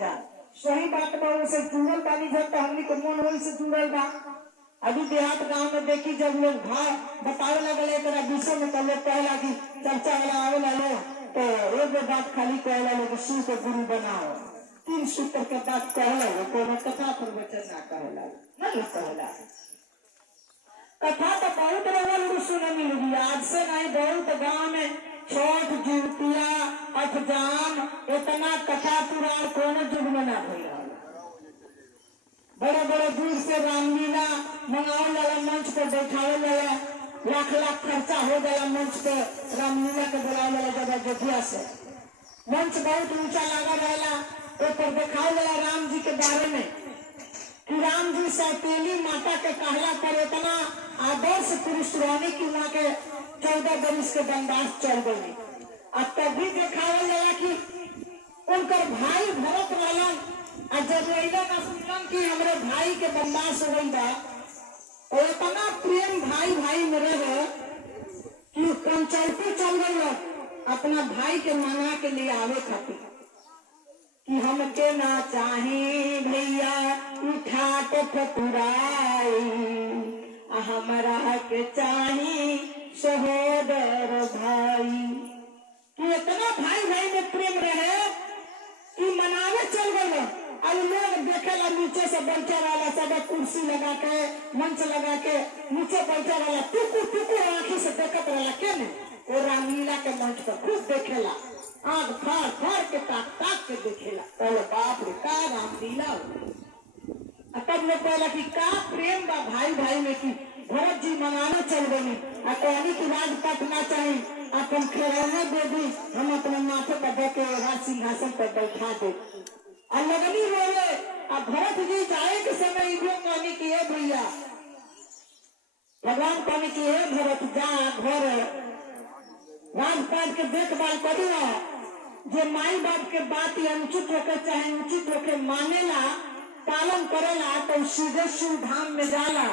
जा सही बात बा से जुड़ल बानी जब तो हमनी के मन वही से जुड़ल बा। अभी देहात गांव में देखी जब लोग भाव बतावे लगल एक विषय में तो लोग कहे लगी चर्चा वाला आवे लो तो एगो बात खाली कहे लो शिव को गुरु बनाओ 3 सूत्र के बात कहे लो कोनो कथा प्रवचन ना कहेला नहीं कहेला। कथा तो बहुत रवल सुने मिली आज से नहीं बहुत गांव में छोट जुतिया अठजान इतना कथा पुराण कोनो युग में ना भइल। बड़े बड़े दूर से रामलीला मंगावल जाला मंच पर बैठावल जाला लाख लाख खर्चा हो जाला मंच पर रामलीला के बुलावल जाला जब अयोध्या से मंच बहुत ऊंचा लगा रहेला ऊपर दिखावल जाला राम जी के बारे में कि राम जी सौतेली माता के कहला पर इतना आदर्श पुरुष रहने की वहाँ के 14 वर्ष के वनवास चल गई। अब तब भी दिखावल जाला कि उनकर भाई भरत वाला जब कि हमारे भाई के वनवास हो गई बा और इतना प्रेम भाई भाई में रहे कि पंचायती चल गई अपना भाई के मना के लिए आवे खातिर कि हमके ना चाहे भैया उठा तो ठकुराई हमारा के चाहे सहोदर भाई कि इतना भाई भाई में प्रेम रहे कि मनावे चल गए। अब लोग देखेला नीचे से बैठे वाला सब कुर्सी लगा के मंच लगा के नीचे बैठे वाला टुकु टुकु आंखी से देखत रहला के नहीं वो रामलीला के मंच पर खूब देखेला आंख फाड़ फाड़ के ताक के देखेला पहले बाप रे का रामलीला तब लोग कहला कि का प्रेम बा भाई भाई में कि भरत जी मनाने चल गई कहनी की राजपथ ना चाहिए अपन खिलौने दे दी हम अपने माथे पर दे के राज सिंहासन पर बैठा दे लगनी रोले। अब भरत जी जाए के समय कहने की है भैया भगवान कहने की है भरत जा घर राजपाट के देखभाल करूँ जो माई बाप के बात अनुचित होकर चाहे उचित होकर मानेला पालन करेला तो सीधे शिव धाम में जाला।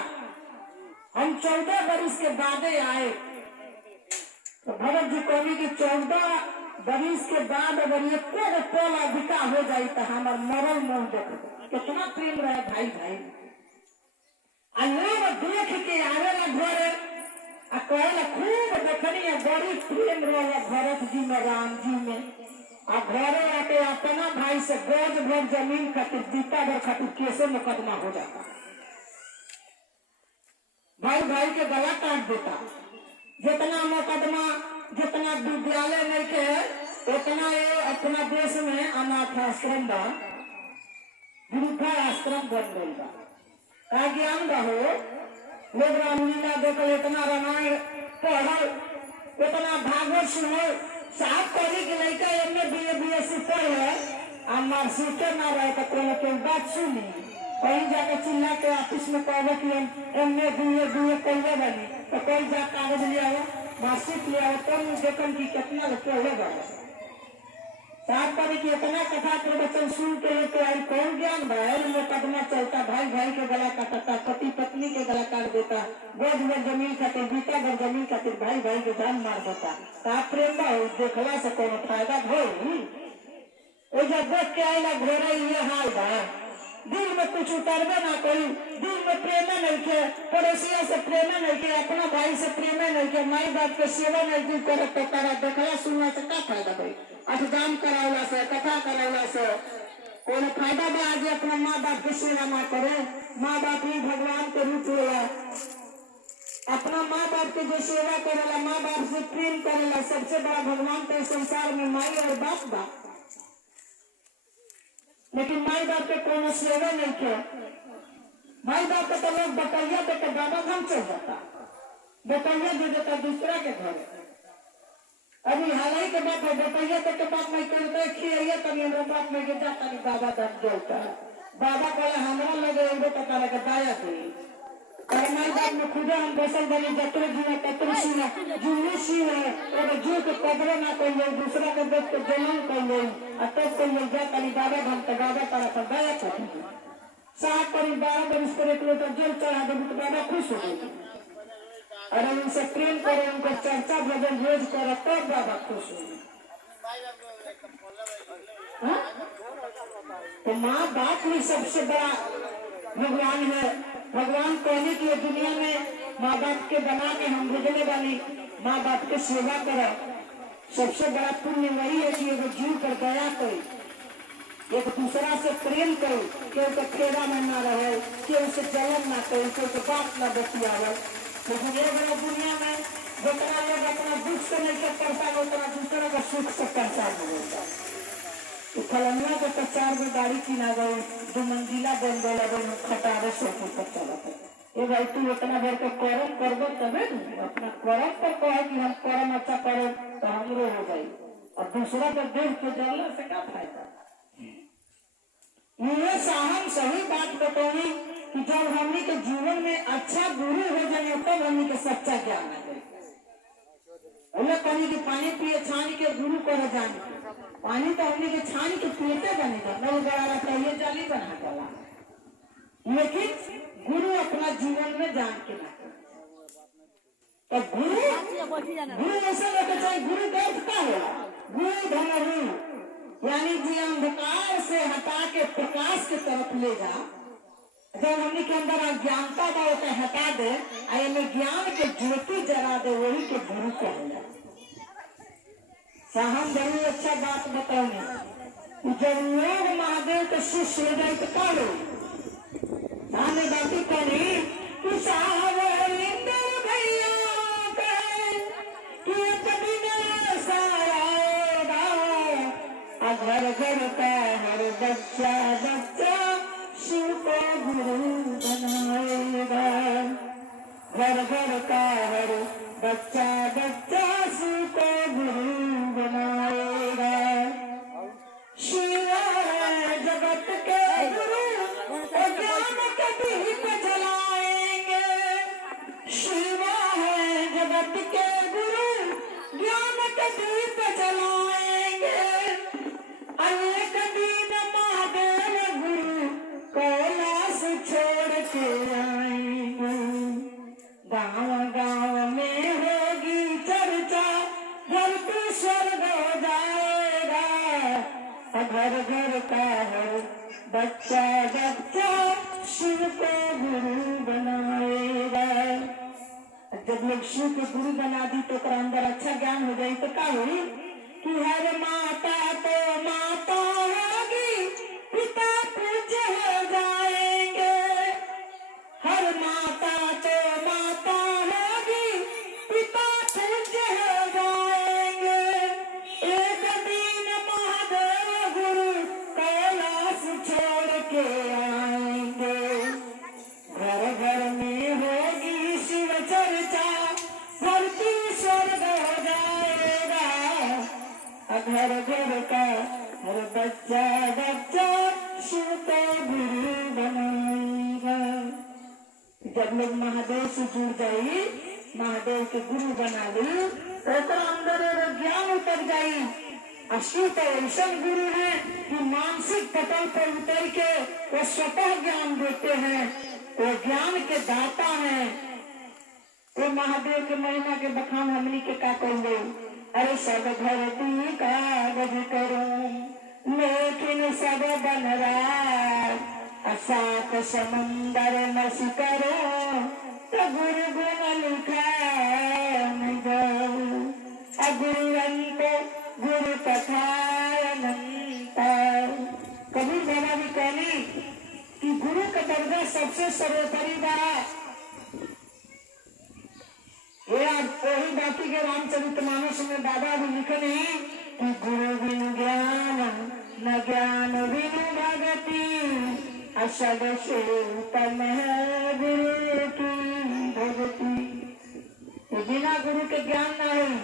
हम 14 वर्ष के बादे आए तो भरत जी कहने की 14 वर्ष के बाद अगर ये कोई पल अधिका हो जाए तो हमार मरल मन देखो कितना प्रेम रहे भाई भाई लोग देख के आवेला घरे कहला खूब देखनी है बड़ी प्रेम रहा भरत जी में राम जी में घरे आके अपना भाई से गज भर जमीन खातिर बीता भर खातिर कैसे मुकदमा हो जाता भाई भाई के गला काट देता। जितना मुकदमा जितना विद्यालय नहीं के उतना ये अपना देश में अनाथ आश्रम बा वृद्धा आश्रम बन गई बा ज्ञान बहो लोग रामलीला देखल इतना रामायण पढ़ल इतना भागवत सुनल साफ करे के लड़का एमए बीए बीएससी पढ़े आ मार्कशीट ना रहे तो कोनो के बात सुनी कहीं जाके चिल्ला के ऑफिस में कहबे कि एमए बीए बीए पढ़ले बनी तो कोई जा कागज ले आओ मार्कशीट ले आओ तब देखन की कितना पढ़ले बा साफ करे कि इतना कथा प्रवचन सुन के लेके आई कौन ज्ञान भाई मुकदमा चलता भाई भाई के गला काटता पति पत्नी के गला काट देता गोद में जमीन खातिर बीता भर जमीन खातिर भाई भाई के जान मार देता साफ प्रेम बा देखला से कोनो फायदा भई जब देख के आईला घोड़ा ये हाल बा दिल में कुछ उतरबे ना करी दिल में प्रेम नहीं के पड़ोसिया से प्रेम नहीं के अपना भाई से प्रेम नहीं के माई बाप के सेवा नहीं करे तो तारा देखला सुनने से क्या फायदा भाई अठदान करावला से कथा करावला से कोनो फायदा बा आज अपना माँ बाप की सेवा ना करे। माँ बाप ही भगवान के रूप होला अपना माँ बाप के जो सेवा करेला माँ बाप से प्रेम करेला सबसे बड़ा भगवान के संसार में माई और बाप बा लेकिन माई बाप के कोनो सेवा नहीं किया माई बाप के तो लोग बटैया देकर बाबा धाम चल जाता बटैया दे देता दूसरा के घर अभी हाल ही के बात है बटैया के बात नहीं करते खिया तभी हमारा बाप में गिर जाता बाबा धाम जोड़ता बाबा कहला हमारा लगे एगो पता लगे दाया दी माई बाप में खुदे हम बसल बनी जतरे जीना ततरे सीना जुलूस सीना और जो के कदरे ना कोई दूसरा के देख के जलन कर ले तब कोई लोग जाता बाबा धाम तो बाबा तारा पर दया कर सात करीब 12 वर्ष पर 1 लोटा जल चढ़ा दे तो बाबा खुश हो गए और उनसे प्रेम करे उनका चर्चा भजन रोज करे तब बाबा खुश हो गए। तो माँ बाप ही सबसे बड़ा भगवान है। भगवान कहने की ये दुनिया में माँ बाप के बना के हम भेजने वाली, माँ बाप की सेवा करो। सबसे बड़ा पुण्य वही है कि एगो जीव कर दया करो, एक दूसरा से प्रेम करो, केहू के फेरा में ना रहे, केहू से जलन ना करो, केहू के बात ना बतियावे। लेकिन ये बड़ा दुनिया में जितना लोग अपना दुख से नहीं कर पड़ता, उतना दूसरा का सुख से परेशान हो जाता है। फलनिया के प्रचार में गाड़ी किना गई, 2 मंजिला बन गई, खटारे से ऊपर चला ये भाई तू इतना भर के कर्म कर दो तबे अपना कर्म पर कहे कि हम कर्म अच्छा करें तो हमरो हो जाए, और दूसरा को देख के जलने से क्या फायदा। ये साहम सही बात बताई कि जब हमनी के जीवन में अच्छा गुरु हो जाए तब हमनी के सच्चा ज्ञान आ जाए। उन्हें पानी की पानी पिए छान के गुरु कर जाने, पानी तो हमने के छान के पीते बनेगा, नल गड़ा चाहिए जाली बना डाला, लेकिन गुरु अपना जीवन में जान के ना। तो गुरु ऐसा लगता चाहिए, गुरु का अर्थ क्या है? गुरु धनरू, यानी जी अंधकार से हटा के प्रकाश की तरफ ले जा। जब हमने के अंदर अज्ञानता बा उसे हटा दे, में ज्ञान के ज्योति जरा दे, वही के गुरु कहला। हम बड़ी अच्छा बात बताओगे, जब लोग महादेव के शिष्य हो जाए तो क्या लो सामने बाती करी कि भैया कभी घर घर का हर बच्चा बच्चा शिव को गुरु बनाएगा, घर घर का हर बच्चा बच्चा शिव को गुरु बनाएगा। शिव है जगत के गुरु, ज्ञान के दीप जलाएंगे। शिव है जगत के गुरु, ज्ञान के दीप जलाएंगे। एक दिन महादेव गुरु कैलाश छोड़ के आएंगे। गाँव गाँव में होगी चर्चा, धरती स्वर्ग हो जाएगा। घर घर का हर बच्चा बच्चा शिव को गुरु बनाएगा। जब लोग शिव को गुरु बना दी तो अंदर अच्छा ज्ञान हो जाए तो क्या हुई कि हर माता तो माता होगी, पिता पूज्य हो जाएंगे। हर माता तो माता होगी, पिता पूज्य हो जाएंगे। एक दिन महादेव गुरु कैलाश छोड़ के आएंगे। घर घर में होगी शिव चर्चा, धरती स्वर्ग हो जाएगा। घर घर का हर बच्चा बच्चा शिव को गुरु बनाएगा। जब लोग महादेव से जुड़ जाये, महादेव के गुरु बना ली, तो अंदर ज्ञान उतर जाये। शिव तो ऐसा गुरु है कि मानसिक पटल पर उतर के वो स्वतः ज्ञान देते हैं, वो ज्ञान के दाता है। वो महादेव के महिमा के बखान हमनी के का करेंगे। अरे सब धरती कागज करो, लेकिन सब बन रहा सात समंदर नस करो। तो गुरु गुण लिखा गुरुवंत गुरु कथा अनंत। कबीर बाबा भी कहली कि गुरु का दर्जा सबसे सर्वोपरि बा। वही बाकी के रामचरितमानस में बाबा भी लिखने हैं कि गुरु बिन ज्ञान न ज्ञान बिन भगति, असद से उत्तम है गुरु की भक्ति। बिना गुरु के ज्ञान नहीं,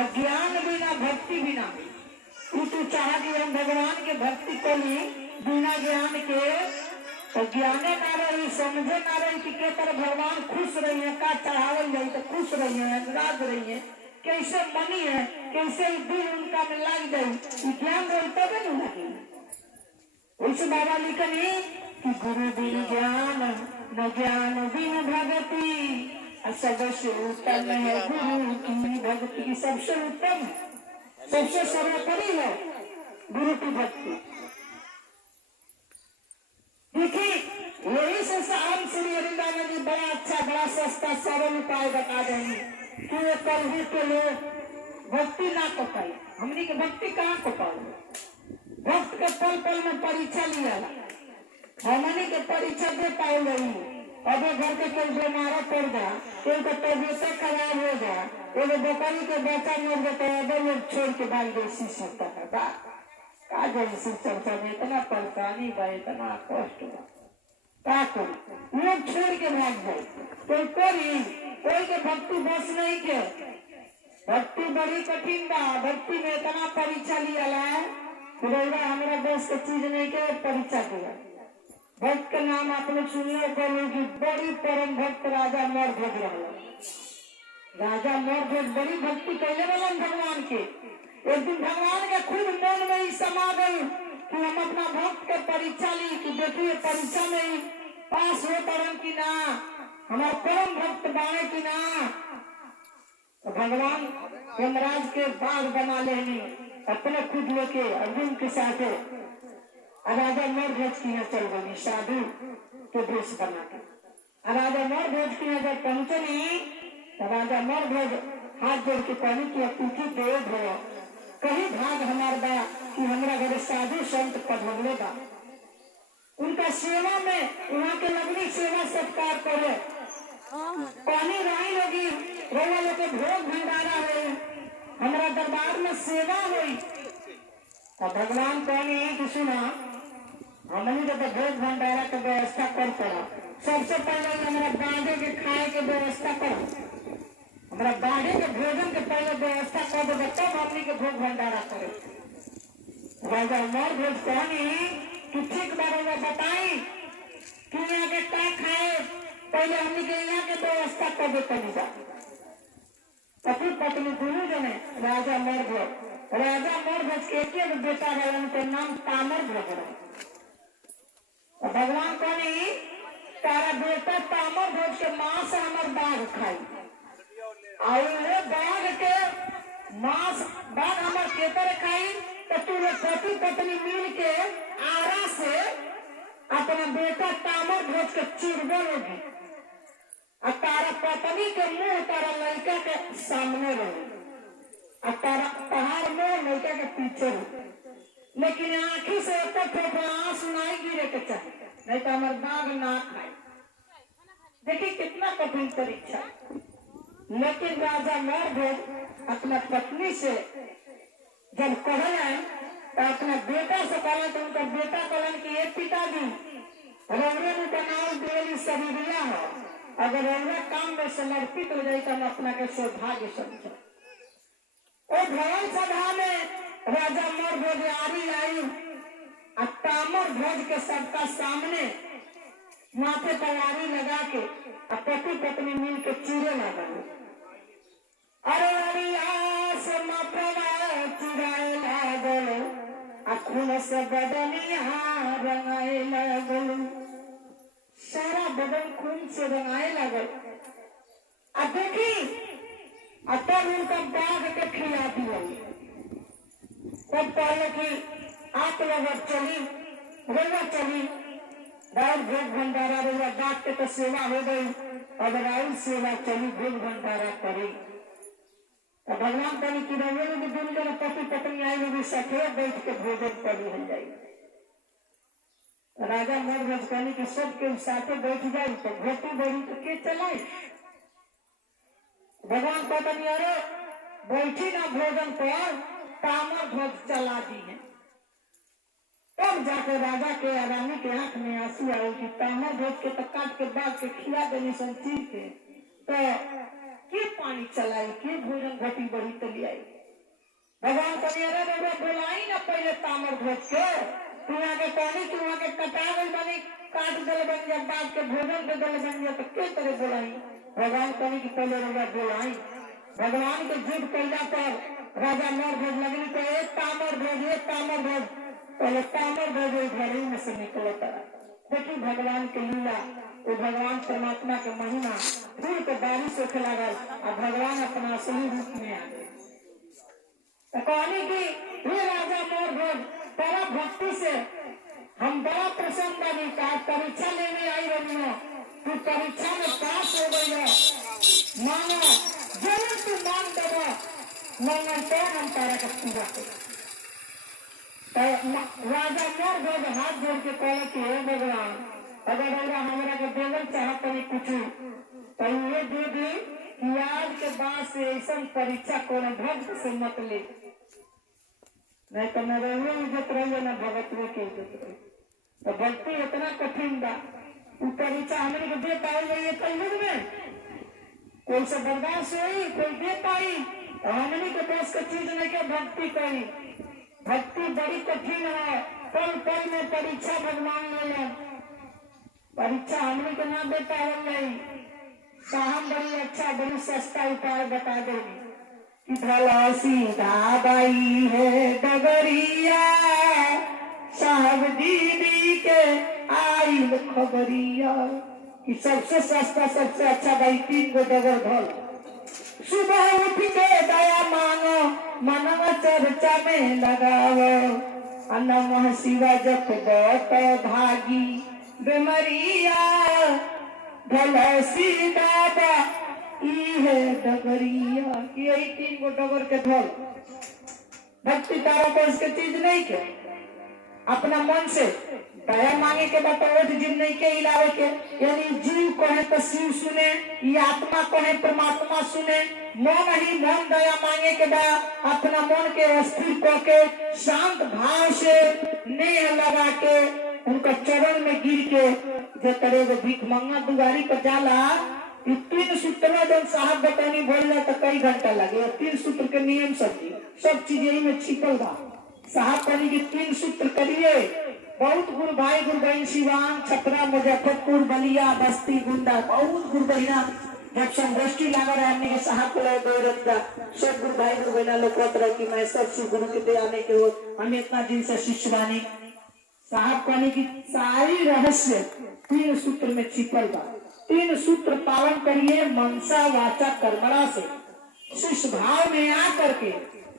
अज्ञान बिना भक्ति बिना। तू चाह कि हम भगवान के भक्ति करी बिना ज्ञान के, तो ज्ञाने ना रही, समझे ना रही कि के तरह भगवान खुश रही है, का चढ़ावल जाए तो खुश रही है, नाराज रही है, कैसे मनी है, कैसे दिल उनका में लग जाये, ज्ञान रही तब न लगे। वैसे बाबा लिखने कि गुरु बिन ज्ञान न ज्ञान बिन भगति, सबसे उत्तम है गुरु की भक्ति। सबसे उत्तम, सबसे सर्वोपरि है गुरु की भक्ति। वृंदावन जी बड़ा अच्छा बड़ा सस्ता सरल उपाय बता देंगे कि ये कलही के लोग भक्ति ना को पाए। हमनी के भक्ति कहाँ को पाए? भक्त के पल पल में परीक्षा लिया, हमनी के परीक्षा दे पाए नहीं। अबे घर के कोई बीमार पड़ जा, कोई को तबियत खराब हो जा, एगो बकरी के बच्चा मर जाता है, अबे लोग छोड़ के भाग गए शीश होता है का जैसी चर्चा में इतना परेशानी बा, इतना कष्ट बा, का करी लोग छोड़ के भाग जाए। कोई करी कोई के भक्ति बस नहीं के, भक्ति बड़ी कठिन बा। भक्ति में इतना परीक्षा लिया रहा, हमारा बस के चीज नहीं के परीक्षा दिया। भक्त के नाम आपने सुनिए कि बड़ी परम भक्त राजा मरध्वज रहा। राजा मरध्वज बड़ी भक्ति कैले वाला भगवान के। एक दिन भगवान के खुद मन में ही समा गई कि हम अपना भक्त के परीक्षा ली कि देखिए परीक्षा में ही पास हो परम की ना, हमारा परम भक्त बाने की ना। तो भगवान यमराज के बाग बना लेनी अपने खुद लेके अर्जुन के साथ राजा मरध्वज की यहाँ चल गई साधु के वेश बनाकर। राजा मरध्वज की यहाँ जब पहुंचनी तो राजा मरध्वज हाथ जोड़ के कहनी कि अतिथि देव हो, कहीं भाग हमार बा कि हमारा घर साधु संत पढ़ले बा, उनका सेवा में वहाँ के लगनी सेवा सत्कार करे। पानी राई लगी रोला लोग भोग भंडारा हो, हमारा दरबार में सेवा हुई। तो भगवान कहनी कि सुना हमने जब भोग भंडारा के व्यवस्था कर पड़ा, सबसे पहले हमारा बांधे के खाए के व्यवस्था करो, हमारा बांधे के भोजन के पहले व्यवस्था कर दो, तब हमने के भोग भंडारा करे। राजा मरध्वज कहनी कि ठीक बारे बताई कि यहाँ के क्या खाए, पहले हमने के यहाँ के व्यवस्था कर दे। कलीजा पति पत्नी दोनों जने राजा मरध्वज के एक बेटा रहा, उनके नाम ताम्रध्वज रहा। भगवान कहनी तारा बेटा ताम्रध्वज के मांस हमार बाघ खाई, और बाघ के मांस बाघ हमार केतर खाई। तो तू पति पत्नी मिल के आरा से अपना बेटा ताम्रध्वज के चिरबे होगी, और तारा पत्नी के मुंह तारा लड़का के सामने रहे, और तारा पहाड़ में लड़का के पीछे रहे। लेकिन आंखी से सुनाई गिरे के चाहिए, नहीं तो हमारे बाघ ना खाए। देखिए कितना कठिन परीक्षा। लेकिन राजा मरध्वज अपना पत्नी से जब कहलन तो अपना बेटा से कहलन, तो उनका बेटा कहलन कि ये पिताजी रौरे में बनाओ देली शरीरिया हो, अगर रौरा काम में समर्पित हो जाए तो हम अपना के सौभाग्य समझो। और भवन सभा में राजा मरध्वज आई और ताम्रध्वज के सबका सामने माथे पर आरी लगा के पति पत्नी मिल के चूरे लगा। अरे से माथवा चुराए लागल, खून से बदनिया रंगाए लागल, सारा बदन खून से रंगाए लागल। अब देखी तब उनका बाघ के खिला दिया। तब पहले की आप लोग चली रोजा चली राउर भोग भंडारा रोजा बाघ के तो सेवा हो गई, अब राउर सेवा चली भोग भंडारा करी। तो भगवान कहनी कि रउए भी दिन जन पति पत्नी आई लोग सठे बैठ के भोजन करी हो जाए। राजा मरध्वज कहनी कि सबके साथे बैठ जाए तो घोटी बड़ी तो के चलाए। भगवान कहनी अरे बैठी ना भोजन पर, ताम्रध्वज चला दी है। तब जाके राजा के रानी के आंख में आंसू आए कि ताम्रध्वज के तो काट के बाग के खिला देनी संचीर के, तो के पानी चलाई के भोजन घटी बड़ी तली आई। भगवान कहनी अरे रउआ बोलाई ना पहले ताम्रध्वज के, तू यहाँ के कहनी कि वहाँ के कटा गई बनी काट दल बन गया, बाग के भोजन पे दल बन गया, तो के तरह बोलाई। भगवान कहनी कि पहले रउआ बोलाई। भगवान के जुट कैला पर राजा मरध्वज लगनी तो एक ताम्रध्वज पहले ताम्रध्वज घड़ी में से निकलो तारा। देखिए भगवान के लीला, वो भगवान परमात्मा के महिमा फूल के बारिश होखे लागल और भगवान अपना असली रूप में आ गए। तो कहनी कि हे राजा मरध्वज तेरा भक्ति से हम बड़ा प्रसन्न बनी, का परीक्षा लेने आई रही हो, तू परीक्षा में पास हो गई है, मांगा जरूर तू मान देगा, मांगन तो हम तारा का पूरा करें। राजा मोर गए हाथ जोड़ के कहले कि हे भगवान, अगर हमारा के देवल चाहत नहीं कुछ तो ये दे दी कि आज के बाद से ऐसा परीक्षा कोनो भक्त से मत ले, नहीं तो न रहुए इज्जत रही न भगतवे की इज्जत रही। तो भक्ति इतना कठिन बा, वो परीक्षा हमने को दे पाई है कई में कोई से बर्दाश्त हुई, कोई दे पाई, तो हमने के बस का चीज नहीं के भक्ति करी। भक्ति बड़ी कठिन है, पल पल में परीक्षा भगवान ले, परीक्षा हमने को ना दे पाए नहीं। साहब बड़ी अच्छा बड़ी सस्ता उपाय बता देगी कि भला सीधा बाई है डगरिया, साहब दीदी के आई खबरिया कि सबसे सस्ता सबसे अच्छा भाई 3 गो डगर धल, सुबह उठ के दया मांगो, मनवा चर्चा में लगाओ, नमः शिवा जप बहुत भागी बेमरिया, भला सीधा है डगरिया कि यही 3 गो डगर के धल। भक्ति तारा को इसके चीज नहीं के, अपना मन से दया मांगे के बताओ जीव नहीं के हिलावे के, यानी जीव कहे तो शिव सुने, ये आत्मा कहे परमात्मा सुने। मन ही मन दया मांगे के बाद अपना मन के स्थिर करके शांत भाव से नेह लगा के उनका चरण में गिर के जो करे वो भीख मंगा दुआरी पर जाला, 3 सूत्र जब साहब बतानी बोल तो कई घंटा लगे। 3 सूत्र के नियम सब चीज यही में छिपल बा। साहब कहनी कि 3 सूत्र करिए, बहुत गुरु भाई गुरु बहन शिवान छपरा मुजफ्फरपुर बलिया बस्ती गुंडा बहुत गुरु बहना जब संगोष्ठी लगा रहे हमने साहब को सब गुरु भाई गुरु बहना लोग रहे कि मैं सब शिव गुरु के दे आने के हो, हमें इतना दिन से शिष्य बानी। साहब कहने की सारी रहस्य 3 सूत्र में छिपल बा। 3 सूत्र पालन करिए मनसा वाचा कर्मणा से, शिष्य भाव में आकर के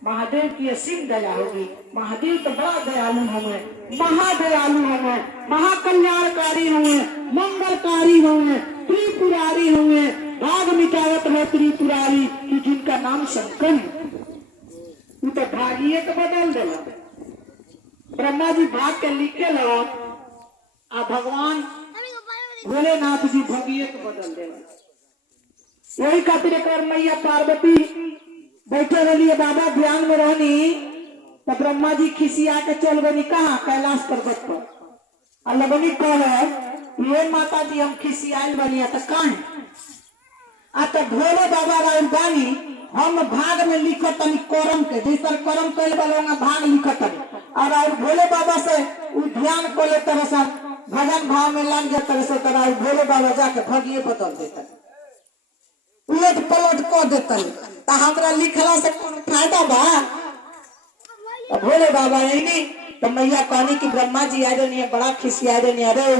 महादेव की असीम दया होगी। महादेव तो बड़ा दयालु हुए, महादयालु हुए, महाकल्याणकारी हुए, मंगलकारी हुए, त्रिपुरारी हुए, भाग मिटावत है त्रिपुरारी कि जिनका नाम शंकर है। वो तो भागिए तो बदल देगा, ब्रह्मा जी भाग के लिखे लगा आ भगवान भोलेनाथ जी भगिए को बदल देगा। यही खातिर एक मैया पार्वती बैठे रही बाबा ध्यान में रहनी, तो ब्रह्मा जी खिसिया के चल गई कहा कैलाश पर्वत पर, और लगनी कहे ये माता जी हम खिसियाल बनिया तो कहा तो भोले बाबा राउल बानी हम भाग में लिखत तनी करम के जैसा करम कैल वालों भाग लिखत और भोले बाबा से ध्यान को ले तरह से भजन भाव में लग जाए तरह से तरह भोले बाबा जाके भगिए बदल देता, उलट पलट कर देता। तो हमरा लिखला से फायदा बा? भोले बाबा नहीं तो मैया कहनी कि ब्रह्मा जी आ रही बड़ा खिसिया रही, अरे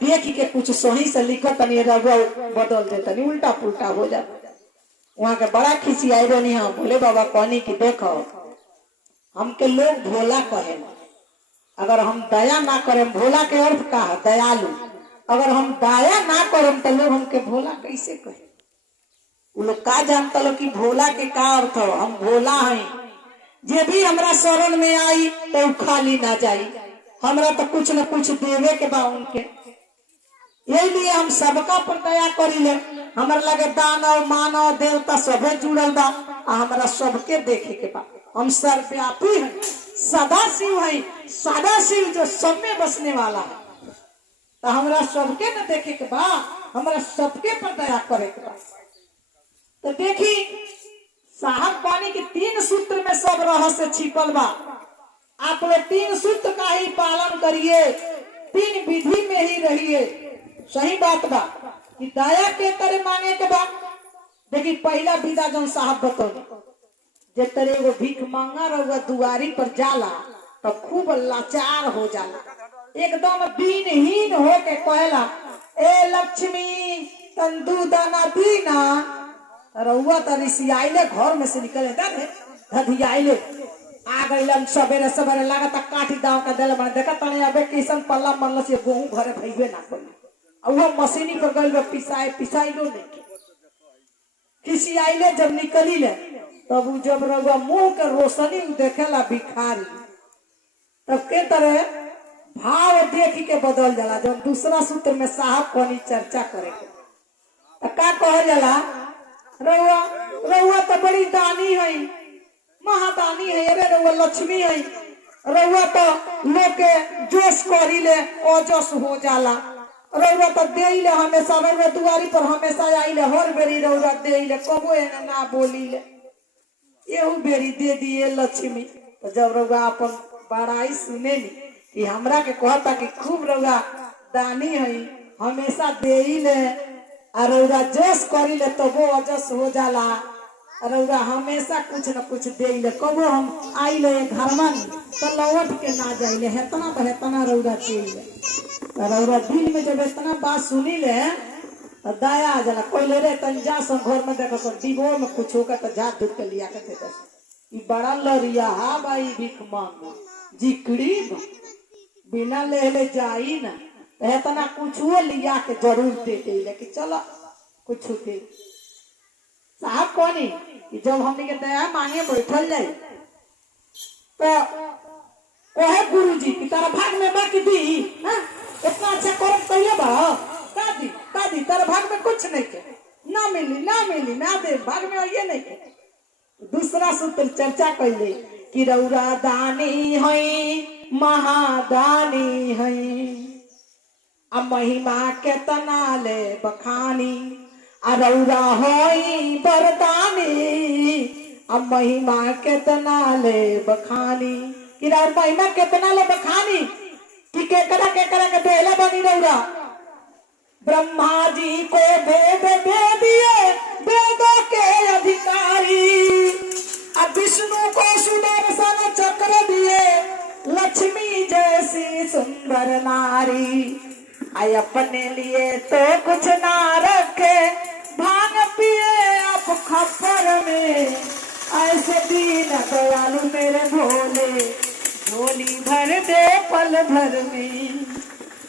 देख के कुछ सही से लिखत नहीं बदल देता नहीं उल्टा पुल्टा हो जाता। वहां के बड़ा खिसिया रही। हाँ भोले बाबा कहनी कि देखो हमके लोग भोला कहे, अगर हम दया ना करें, भोला के अर्थ का है दयालु, अगर हम दया ना करें तो लोग हमके भोला कैसे कहे? वो लोग का जानता लो कि भोला के का अर्थ हो? हम भोला हैं, जे भी हमरा शरण में आई तो खाली ना जाई, हमरा तो कुछ न कुछ देवे के बा उनके। यही लिए हम सबका पर दया करी ले। हमारे लगे दानव मानव देवता सभे जुड़ल बा, हमरा सबके देखे के बा। हम सर्वव्यापी हैं, सदा शिव है, सदा शिव जो सब में बसने वाला है। तो हमरा सबके न देखे के बा, हमरा सबके पर दया करे के बा। तो देखी साहब पानी के 3 सूत्र में सब रहस्य छिपल बा। आप लोग 3 सूत्र का ही पालन करिए, 3 विधि में ही रहिए। सही बात बा कि दया के तरह मांगे के बा। देखी पहला विधा जो साहब बतौले, जे तरह वो भीख मांगा रहुआ दुआरी पर जाला तो खूब लाचार हो जाला, एकदम दीनहीन हो के कहला ए लक्ष्मी तंदू दाना दीना। रहुआ तो रिसियाइले घर में से निकले धधियाइले आ गई सवेरे सवेरे लगा काठी दाव का दिल बने देखा तने अबे किसन पल्ला मनल से गेहूं घरे भइबे ना करी। वो मशीनी पर गल पिसाए पिसाइलो नहीं किसी आइले जब निकली ले तब उ जब रउआ मुंह के रोशनी देखेला भिखारी तब के तरह भाव देख के बदल जाला। जब दूसरा सूत्र में साहब कोनी चर्चा करे तो का कह जाला रउआ रउआ तो बड़ी दानी है महादानी है अरे रउआ लक्ष्मी है रउआ तो लोग के जोश करी ले ओजस हो जाला रउआ तो दे ले हमेशा रउआ दुआरी पर हमेशा आई ले हर बेरी रउआ दे ले कबो एने ना बोली ले एहू बेरी दे दिए लक्ष्मी। तो जब रउआ अपन बड़ाई सुने ली कि हमरा के कहता कि खूब रउआ दानी है हमेशा दे ले और रउआ जोश करी ले तो वो अजस हो जाला रउआ हमेशा कुछ न कुछ दे ले कबो हम आई ले घर में तो लौट के ना जाइले हेतना बहेतना रउआ के रउआ दिल में जब इतना बात सुनी ले तो दया आ जाला कोई ले रे तंजा सो घर में देखो सो डिबो में कुछ होकर तो झाड़ धूप के लिया के दे ई बड़ा लरिया हा भाई भीख मांगो जिकड़ी बिना ले जाई ना तो इतना कुछ लिया के जरूर दे दे लेकिन चलो कुछ दे साहब कोनी कि जब हमने के दया मांगे बैठल जाए तो कहे गुरु जी कि तारा भाग में बाकी दी इतना अच्छा कर्म कहिए बा दादी तारा भाग में कुछ नहीं के ना मिली ना दे भाग में आइए नहीं के। दूसरा सूत्र चर्चा कैले कि रउरा दानी है महादानी है अब महिमा केतना ले बखानी रउरा होई बरदानी अब महिमा केतना ले बखानी कि रउर महिमा केतना ले बखानी कि केकरा के देला बनी रउरा ब्रह्मा जी को वेद दे दिए वेदों के अधिकारी अब विष्णु को सुदर्शन चक्र दिए लक्ष्मी जैसी सुंदर नारी आई अपने लिए तो कुछ ना रखे भांग पिए आप खप्पर में ऐसे दीन दयालु मेरे भोले झोली भर दे पल भर में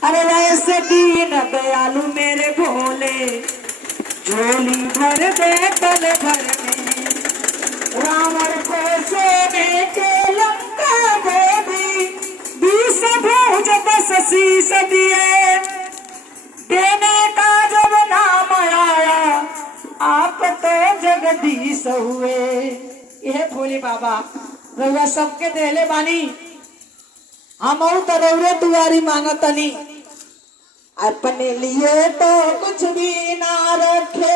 अरे ऐसे दीन दयालु मेरे भोले झोली भर दे पल भर में। रावण को सोने के लंका देवी 20 भुज 10 शीश दिए देने का जब नाम आया आप तो जगदीश हुए। यह भोले बाबा रउआ सबके देले बानी हम तो रउरे दुआरी मांगतनी अपने लिए तो कुछ भी ना रखे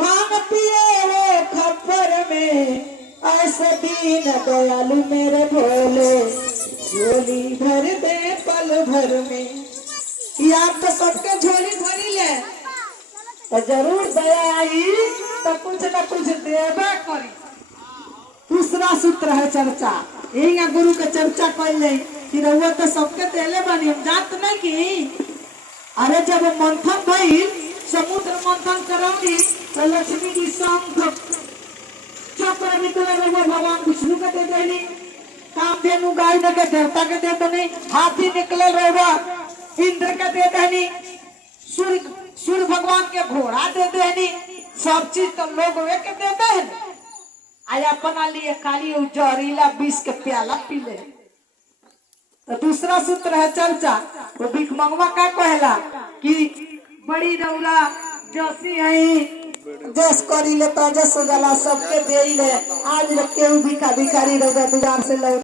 भांग पिए वो खप्पर में ऐसे दीन दयालु मेरे भोले झोली भर दे पल भर में। आप तो सबके झोली भरी ले तो जरूर दया आई तो कुछ न कुछ देवे करी। दूसरा सूत्र है चर्चा यही गुरु के चर्चा कर ले कि रउआ तो सबके देले बनी हम जात नहीं की अरे जब मंथन भई समुद्र मंथन करौनी तो लक्ष्मी जी शंख चक्र निकले रउआ भगवान विष्णु के दे देनी कामधेनु गाय के देवता के दे देनी हाथी निकले रउआ इंद्र के दे देनी सूर्य भगवान के घोड़ा दे देनी सब चीज तो लोग वे के दे देनी आज अपना लिए खाली जहरीला विष के प्याला पी ले। तो दूसरा सूत्र है चर्चा वो भीख मंगवा का कहला कि बड़ी रउरा जसी है जस करी ले तो जस हो जाला सबके दे ले आज केहू भिखारी रउरा दुआर से लौट